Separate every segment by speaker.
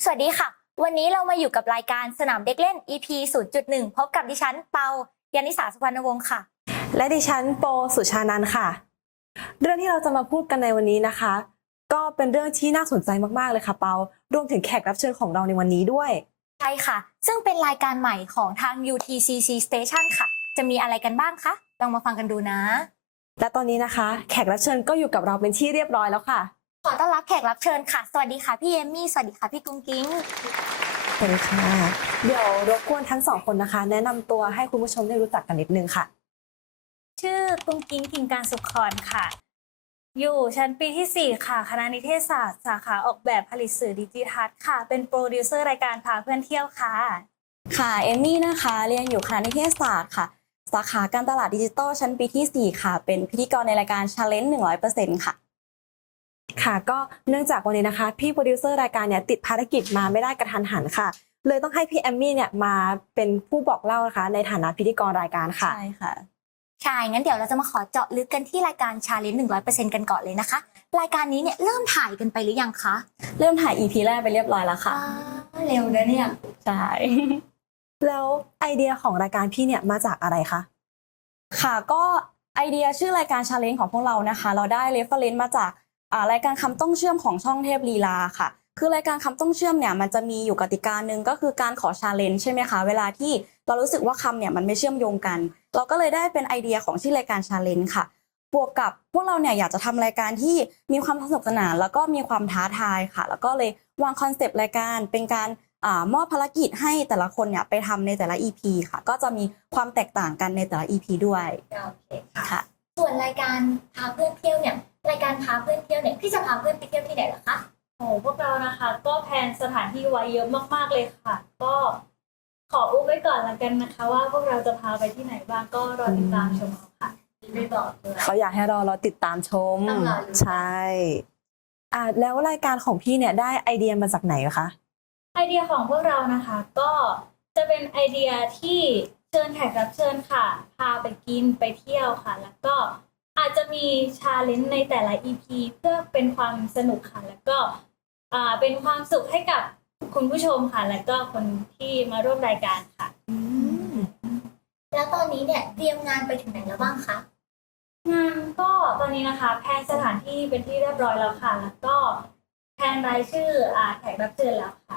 Speaker 1: สวัสดีค่ะวันนี้เรามาอยู่กับรายการสนามเด็กเล่น EP 0.1 พบกับดิฉันเปายานิสาสุวรรณวงศ์ค่ะ
Speaker 2: และดิฉันโปสุชานันท์ค่ะเรื่องที่เราจะมาพูดกันในวันนี้นะคะก็เป็นเรื่องที่น่าสนใจมากๆเลยค่ะเปารวมถึงแขกรับเชิญของเราในวันนี้ด้วย
Speaker 1: ใช่ค่ะซึ่งเป็นรายการใหม่ของทาง UTCC Station ค่ะจะมีอะไรกันบ้างคะลองมาฟังกันดูนะ
Speaker 2: และตอนนี้นะคะแขกรับเชิญก็อยู่กับเราเป็นที่เรียบร้อยแล้วค่ะ
Speaker 1: ขอต้อนรับแขกรับเชิญค่ะสวัสดีค่ะพี่เอมมี่สวัสดีค่ะพี่กุ้งกิ้ง
Speaker 2: สวัสดีค่ะเดี๋ยวรบกวนทั้งสองคนนะคะแนะนำตัวให้คุณผู้ชมได้รู้จักกันนิดนึงค่ะ
Speaker 3: ชื่อกุ้งกิ้งทิงการสุขครค่ะอยู่ชั้นปีที่4ค่ะคณะนิเทศศาสตร์สาขาออกแบบผลิตสื่อดิจิทัลค่ะเป็นโปรดิวเซอร์รายการพาเพื่อนเที่ยวค่ะ
Speaker 4: ค่ะเอมมี่นะคะเรียนอยู่คณะนิเทศศาสตร์ค่ะสาขาการตลาดดิจิทัลชั้นปีที่4ค่ะเป็นพิธีกรในรายการ Challenge 100% ค่ะ
Speaker 2: ค่ะก็เนื่องจากวันนี้นะคะพี่โปรดิวเซอร์รายการเนี่ยติดภารกิจมาไม่ได้กระทันหันค่ะเลยต้องให้พี่แอมมี่เนี่ยมาเป็นผู้บอกเล่านะคะในฐานะพิธีกรรายการค่ะ
Speaker 4: ใช่ค่ะ
Speaker 1: ใช่งั้นเดี๋ยวเราจะมาขอเจาะลึกกันที่รายการ Challenge 100% กันก่อนเลยนะคะรายการนี้เนี่ยเริ่มถ่ายกันไปหรือยังคะ
Speaker 4: เริ่มถ่าย EP แรกไปเรียบร้อยแล้วค่ะ
Speaker 1: เร็วนะเนี่ย
Speaker 4: ใช่
Speaker 2: แล้วไอเดียของรายการพี่เนี่ยมาจากอะไรคะ
Speaker 4: ค่ะก็ไอเดียชื่อรายการ Challenge ของพวกเรานะคะเราได้ reference มาจากรายการคำต้องเชื่อมของช่องเทพลีลาค่ะคือรายการคำต้องเชื่อมเนี่ยมันจะมีอยู่กติกาหนึ่งก็คือการขอ challenge ใช่ไหมคะเวลาที่เรารู้สึกว่าคำเนี่ยมันไม่เชื่อมโยงกันเราก็เลยได้เป็นไอเดียของชื่อรายการ challenge ค่ะบวกกับพวกเราเนี่ยอยากจะทำรายการที่มีความสนุกสนานแล้วก็มีความท้าทายค่ะแล้วก็เลยวางคอนเซปต์รายการเป็นการมอบภารกิจให้แต่ละคนเนี่ยไปทำในแต่ละ EP ค่ะก็จะมีความแตกต่างกันในแต่ละ EP ด้วย
Speaker 1: โอเค
Speaker 4: ค่ะ
Speaker 1: ส่วนรายการพาเพื่อนเที่ยวเนี่ยรายการพาเพื่อนเที่ยวเนี่ยพี่จะพาเพื่อนไปเที่ยวที่ไหนเหรอคะ
Speaker 3: โอ้พวกเรานะคะก็แพลนสถานที่ไว้เยอะมากๆเลยค่ะก็ขออุ้มไว้ก่อนละกันนะคะว่าพวกเราจะพาไปที่ไหนบ้างก็รอติดตามชมค่ะ
Speaker 1: ไม่บอกเลย
Speaker 2: เขาอยากให้เราติดตามชมใช่แล้วรายการของพี่เนี่ยได้ไอเดียมาจากไหนคะ
Speaker 3: ไอเดียของพวกเรานะคะก็จะเป็นไอเดียที่เชิญแขกรับเชิญค่ะพาไปกินไปเที่ยวค่ะแล้วก็อาจจะมีชาเลนจ์ในแต่ละ EP เพื่อเป็นความสนุกค่ะแล้วก็เป็นความสุขให้กับคุณผู้ชมค่ะและก็คนที่มาร่วมรายการค่ะ
Speaker 1: แล้วตอนนี้เนี่ยเตรียมงานไปถึงไหนแล้วบ้างคะ
Speaker 3: งานก็ตอนนี้นะคะแพลนสถานที่เป็นที่เรียบร้อยแล้วค่ะแล้วก็แพลนรายชื่อแขกรับเชิญแล้วค่ะ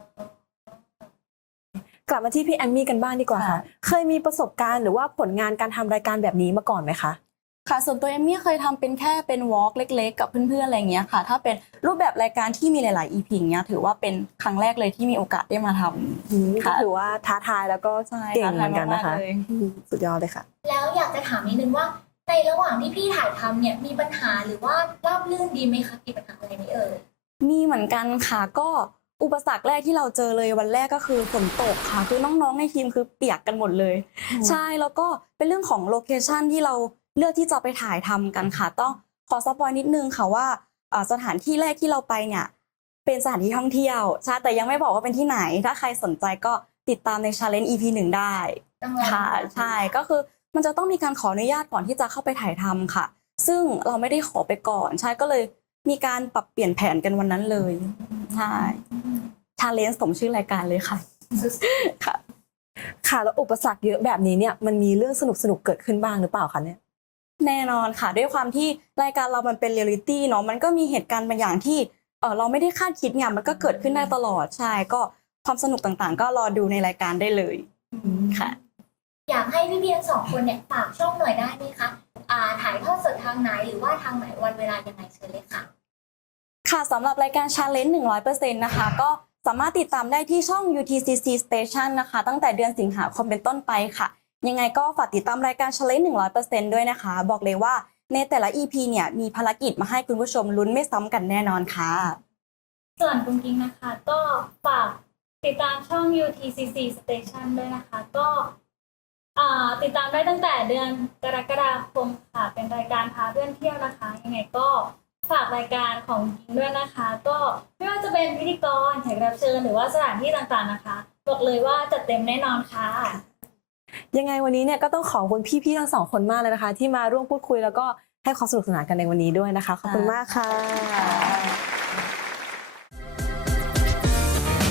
Speaker 2: กลับมาที่พี่แอมมี่กันบ้างดีกว่าค่ะเคยมีประสบการณ์หรือว่าผลงานการทำรายการแบบนี้มาก่อนไหมคะ
Speaker 4: ค่ะส่วนตัวเอมมี่เคยทำเป็นแค่เป็นวอล์กเล็กๆกับเพื่อนๆอะไรเงี้ยค่ะถ้าเป็นรูปแบบรายการที่มีหลายๆ EP เงี้ยถือว่าเป็นครั้งแรกเลยที่มีโอกาสได้มาทำ
Speaker 2: ก็ถือว่าท้าทายแล้วก็เก่งเหมือนกันนะคะสุดยอดเลยค่ะ
Speaker 1: แล้วอยากจะถามนิดนึงว่าในระหว่างที่พี่ถ่ายทำเนี่ยมีปัญหาหรือว่าราบรื่นดีไหมคะมีปัญหาอะไรไหม
Speaker 4: มีเหมือนกันค่ะก็อุปสรรคแรกที่เราเจอเลยวันแรกก็คือฝนตกค่ะคือน้องๆในทีมคือเปียกกันหมดเลยใช่แล้วก็เป็นเรื่องของโลเคชันที่เราเลือกที่จะไปถ่ายทำกันค่ะต้องขอสปอยนิดนึงค่ะว่าสถานที่แรกที่เราไปเนี่ยเป็นสถานที่ท่องเที่ยวใช่แต่ยังไม่บอกว่าเป็นที่ไหนถ้าใครสนใจก็ติดตามใน Challenge EP 1ได้ค่ะใช่ก็คือมันจะต้องมีการขออนุญาตก่อนที่จะเข้าไปถ่ายทำค่ะซึ่งเราไม่ได้ขอไปก่อนใช่ก็เลยมีการปรับเปลี่ยนแผนกันวันนั้นเลยใช่ Challenge สมชื่อรายการเลยค่ะค่ะ
Speaker 2: ค่ะแล้วอุปสรรคเยอะแบบนี้เนี่ยมันมีเรื่องสนุกๆเกิดขึ้นบ้างหรือเปล่าคะเนี่ย
Speaker 4: แน่นอนค่ะด้วยความที่รายการเรามันเป็นเรียลลิตี้เนาะมันก็มีเหตุการณ์บางอย่างที่เราไม่ได้คาดคิดเนี่ยมันก็เกิดขึ้นได้ตลอดใช่ก็ความสนุกต่างๆก็รอดูในรายการได้เลยค่ะ
Speaker 1: อยากให้พี่ๆทั้งสองคนเนี่ยฝากช่องหน่อยได้ไหมคะถ่ายทอดสดทางไหนหรือว่าทางไหนวันเวลายังไงเชิญเลยค่ะ
Speaker 4: ค่ะสำหรับรายการ Challenge 100% นะคะก็สามารถติดตามได้ที่ช่อง UTCC Station นะคะตั้งแต่เดือนสิงหาคมเป็นต้นไปค่ะยังไงก็ฝากติดตามรายการ Challenge 100% ด้วยนะคะบอกเลยว่าในแต่ละ EP เนี่ยมีภารกิจมาให้คุณผู้ชมลุ้นไม่ซ้ำกันแน่นอนค่ะ
Speaker 3: ส่วนกุ้งกิ้งนะคะก็ฝากติดตามช่อง UTCC Station ด้วยนะคะก็ติดตามได้ตั้งแต่เดือนกรกฎาคมค่ะเป็นรายการพาเพื่อนเที่ยวนะคะยังไงก็ฝากรายการของกิ้งด้วยนะคะก็ไม่ว่าจะเป็นพิธีกรแขกรับเชิญหรือว่าสถานที่ต่างๆนะคะบอกเลยว่าจัดเต็มแน่นอนค่ะ
Speaker 2: ยังไงวันนี้เนี่ยก็ต้องขอบคุณพี่ๆทั้งสองคนมากเลยนะคะที่มาร่วมพูดคุยแล้วก็ให้ความสนุกสนานกันในวันนี้ด้วยนะคะขอบคุณมากค่ะ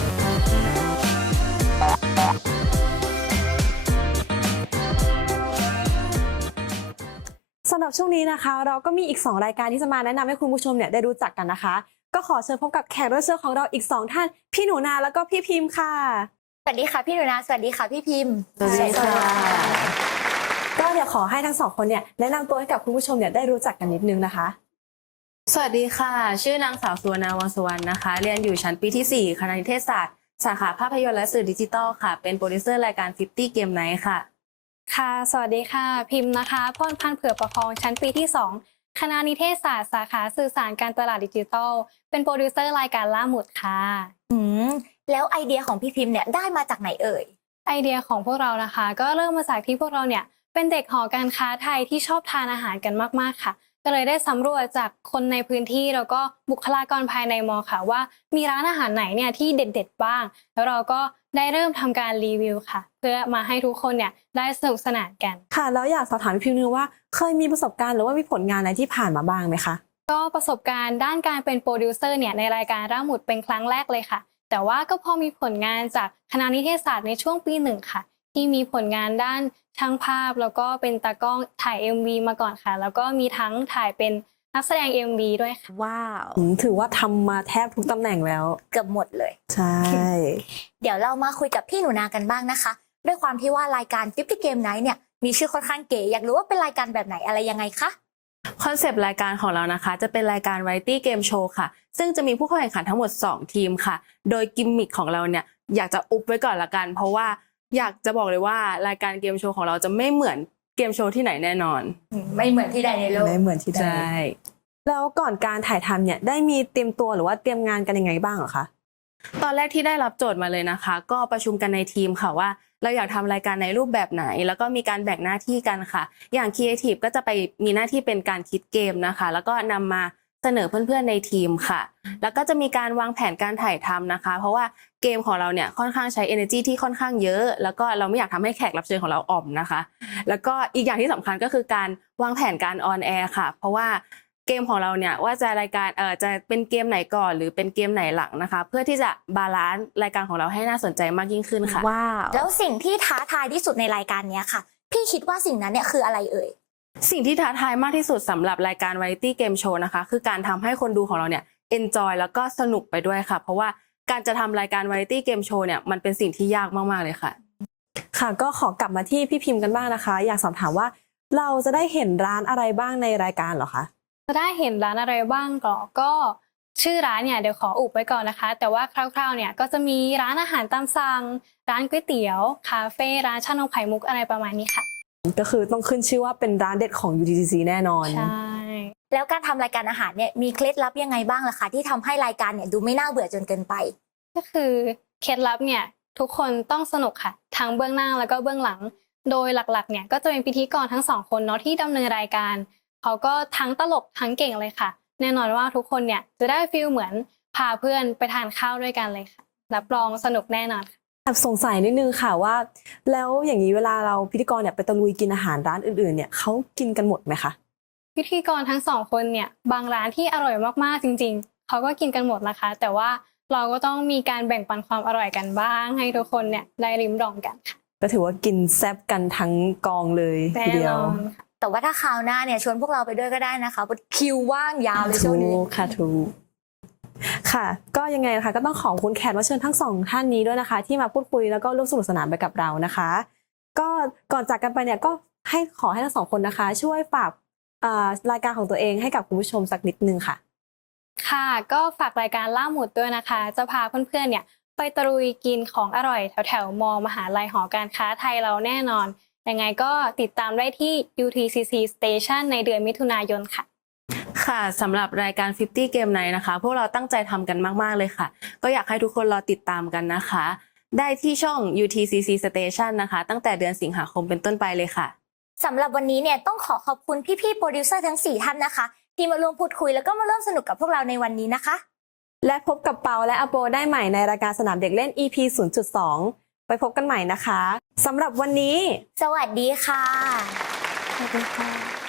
Speaker 2: หรับช่วงนี้นะคะ เราก็มีอีก2รายการที่จะมาแนะนำให้คุณผู้ชมเนี่ยได้รู้จักกันนะคะ ก็ขอเชิญพบกับแขกรับเชิญของเราอีก2ท่านพี่หนูนาแล้วก็พี่พิมพ์ค่ะ
Speaker 1: สวัสดีค่ะพี่หนูนาสวัสดีค่ะพี่พิมพ์
Speaker 2: สวัสดีค่ะ ก็เดี๋ยวขอให้ทั้ง2คนเนี่ยแนะนำตัวให้กับคุณผู้ชมเนี่ยได้รู้จักกันนิดนึงนะคะ
Speaker 5: สวัสดีค่ะ ชื่อนางสาวสุวรรณวังสุวรรณนะคะ เรียนอยู่ชั้นปีที่ 4 คณะนิเทศศาสตร์ สาขาภาพยนตร์และสื่อดิจิทัลค่ะ เป็นโปรดิวเซอร์รายการ 50 Game Night ค่ะ
Speaker 6: ค่ะ สวัสดีค่ะ พิมพ์นะคะพรพันธ์เผื่อประคอง ชั้นปีที่ 2 คณะนิเทศศาสตร์ สาขาสื่อสารการตลาดดิจิทัล เป็นโปรดิวเซอร์รายการล่าหมุดค่ะ
Speaker 1: แล้วไอเดียของพี่พิมพ์เนี่ยได้มาจากไหนเอ่ย
Speaker 6: ไอเดียของพวกเรานะคะ ก็เริ่มมาจากที่พวกเราเนี่ยเป็นเด็กหอการค้าไทยที่ชอบทานอาหารกันมากๆค่ะ ก็เลยได้สำรวจจากคนในพื้นที่แล้วก็บุคลากรภายในมอค่ะว่ามีร้านอาหารไหนเนี่ยที่เด็ดๆบ้าง แล้วเราก็ได้เริ่มทำการรีวิวค่ะ เพื่อมาให้ทุกคนเนี่ยได้สนุกสนานกัน
Speaker 2: ค่ะแล้วอยากสอบถามพี่พิมพ์นึงว่าเคยมีประสบการณ์หรือว่ามีผลงานอะไรที่ผ่านมาบ้างไหมคะ
Speaker 6: ก็ประสบการณ์ด้านการเป็นโปรดิวเซอร์เนี่ยในรายการร่าหมุดเป็นครั้งแรกเลยค่ะ แต่ว่าก็พอมีผลงานจากคณะนิเทศศาสตร์ในช่วงปี 1ค่ะ ที่มีผลงานด้านช่างภาพแล้วก็เป็นตากล้องถ่าย MV มาก่อนค่ะ แล้วก็มีทั้งถ่ายเป็นนักแสดง MV ด้วยค่ะ
Speaker 1: ว้าว
Speaker 2: ถือว่าทำมาแทบทุกตำแหน่งแล้ว
Speaker 1: เกือบหมดเลย
Speaker 2: ใช่
Speaker 1: เดี๋ยวเรามาคุยกับพี่หนูนากันบ้างนะคะ ด้วยความที่ว่ารายการ 50 Game Night เนี่ยมีชื่อค่อนข้างเก๋อยากรู้ว่าเป็นรายการแบบไหนอะไรยังไงคะ
Speaker 5: คอนเซปต์รายการของเรานะคะ จะเป็นรายการ Variety Game Show ค่ะ ซึ่งจะมีผู้เข้าแข่งขันทั้งหมด 2 ทีมค่ะ โดยกิมมิคของเราเนี่ยอยากจะอุบไว้ก่อนละกัน เพราะว่าอยากจะบอกเลยว่ารายการเกมโชว์ของเราจะไม่เหมือนเกมโชว์ที่ไหนแน่นอน
Speaker 1: ไม่เหมือนที่ใดในโลก
Speaker 2: ไม่เหมือนที่ใด
Speaker 5: ใช่
Speaker 2: แล้วก่อนการถ่ายทำเนี่ยได้มีเตรียมตัวหรือว่าเตรียมงานกันยังไงบ้างเหรอคะ
Speaker 5: ตอนแรกที่ได้รับโจทย์มาเลยนะคะ ก็ประชุมกันในทีมค่ะว่าเราอยากทำรายการในรูปแบบไหน แล้วก็มีการแบ่งหน้าที่กันค่ะ อย่างครีเอทีฟก็จะไปมีหน้าที่เป็นการคิดเกมนะคะ แล้วก็นำมาเสนอเพื่อนๆในทีมค่ะ แล้วก็จะมีการวางแผนการถ่ายทำนะคะ เพราะว่าเกมของเราเนี่ยค่อนข้างใช้ energy ที่ค่อนข้างเยอะ แล้วก็เราไม่อยากทำให้แขกรับเชิญของเราอ่อมนะคะ แล้วก็อีกอย่างที่สำคัญก็คือการวางแผนการออนแอร์ค่ะ เพราะว่าเกมของเราเนี่ยว่าจะรายการจะเป็นเกมไหนก่อนหรือเป็นเกมไหนหลังนะคะ เพื่อที่จะบาลานซ์รายการของเราให้น่าสนใจมากยิ่งขึ้นค่ะ
Speaker 1: ว้าว แล้วสิ่งที่ท้าทายที่สุดในรายการเนี้ยค่ะ พี่คิดว่าสิ่งนั้นเนี่ยคืออะไรเอ่ย
Speaker 5: สิ่งที่ท้าทายมากที่สุดสำหรับรายการ Variety Game Show นะคะคือการทำให้คนดูของเราเนี่ย enjoy แล้วก็สนุกไปด้วยค่ะ เพราะว่าการจะทำรายการ Variety Game Show เนี่ยมันเป็นสิ่งที่ยากมากๆเลยค่ะ
Speaker 2: ค่ะก็ขอกลับมาที่พี่พิมพ์กันบ้างนะคะ อยากสอบถามว่าเราจะได้เห็นร้านอะไรบ้างในรายการเหรอคะ
Speaker 6: จะได้เห็นร้านอะไรบ้างก็ชื่อร้านเนี่ยเดี๋ยวขออุบไว้ก่อนนะคะ แต่ว่าคร่าวๆเนี่ยก็จะมีร้านอาหารตามสั่งร้านก๋วยเตี๋ยวคาเฟ่ร้านชานมไข่มุกอะไรประมาณนี้ค่ะ
Speaker 2: ก็คือต้องขึ้นชื่อว่าเป็นร้านเด็ดของ UTCC แน่นอน
Speaker 6: ใช่
Speaker 1: แล้วการทำรายการอาหารเนี่ยมีเคล็ดลับยังไงบ้างล่ะคะที่ทำให้รายการเนี่ยดูไม่น่าเบื่อจนเกินไป
Speaker 6: ก็คือเคล็ดลับเนี่ยทุกคนต้องสนุกค่ะทั้งเบื้องหน้าแล้วก็เบื้องหลัง โดยหลักๆเนี่ยก็จะเป็นพิธีกรทั้ง2คนเนาะที่ดำเนินรายการเขาก็ทั้งตลกทั้งเก่งเลยค่ะ แน่นอนว่าทุกคนเนี่ยจะได้ฟีลเหมือนพาเพื่อนไปทานข้าวด้วยกันเลยค่ะรับรองสนุกแน่นอนค่ะ
Speaker 2: แอบสงสัยนิดนึงค่ะว่า แล้วอย่างนี้เวลาเราพิธีกรเนี่ยไปตะลุยกินอาหารร้านอื่นๆเนี่ยเขากินกันหมดไหมคะ
Speaker 6: พิธีกรทั้ง2คนเนี่ยบางร้านที่อร่อยมากๆจริงๆเขาก็กินกันหมดนะคะ แต่ว่าเราก็ต้องมีการแบ่งปันความอร่อยกันบ้าง ให้ทุกคนเนี่ยได้ริมรองกันค่ะ
Speaker 2: ก็ถือว่ากินแซ่บกันทั้งกองเลย
Speaker 6: แน่
Speaker 2: ทีเดี
Speaker 6: น
Speaker 2: ยว
Speaker 6: อนค่ะ
Speaker 1: แต่ว่าถ้าคราวหน้าเนี่ยชวนพวกเราไปด้วยก็ได้นะคะเพราะคิวว่างยาวเลยช่วงนี้
Speaker 2: ถูกค่ะถูกค่ะ ก็ยังไงนะคะก็ต้องขอบคุณแขกรับเชิญทั้ง2ท่านนี้ด้วยนะคะ ที่มาพูดคุยแล้วก็ร่วมสนุกสนานไปกับเรานะคะ ก็ก่อนจากกันไปเนี่ยก็ขอให้ทั้ง2คนนะคะ ช่วยฝากรายการของตัวเองให้กับคุณผู้ชมสักนิดนึงค่ะ
Speaker 6: ค่ะก็ฝากรายการล่าหมุดด้วยนะคะ จะพาเพื่อนๆเนี่ยไปตะลุยกินของอร่อยแถวๆมมหาลัยหอการค้าไทยเราแน่นอนยังไงก็ติดตามได้ที่ UTCC Station ในเดือนมิถุนายนค่ะ
Speaker 5: ค่ะสำหรับรายการ 50 Game Night นะคะ พวกเราตั้งใจทำกันมากๆเลยค่ะ ก็อยากให้ทุกคนรอติดตามกันนะคะ ได้ที่ช่อง UTCC Station นะคะ ตั้งแต่เดือนสิงหาคมเป็นต้นไปเลยค่ะ
Speaker 1: สำหรับวันนี้เนี่ยต้องขอบคุณพี่ๆโปรดิวเซอร์ทั้ง4ท่านนะคะที่มาร่วมพูดคุยแล้วก็มาร่วมสนุกกับพวกเราในวันนี้นะคะ
Speaker 2: และพบกับเปาและอโปได้ใหม่ในรายการสนามเด็กเล่น EP 0.2 ไปพบกันใหม่นะคะสำหรับวันนี้
Speaker 1: สวัสดีค่ะ
Speaker 6: สวัสดีค่ะ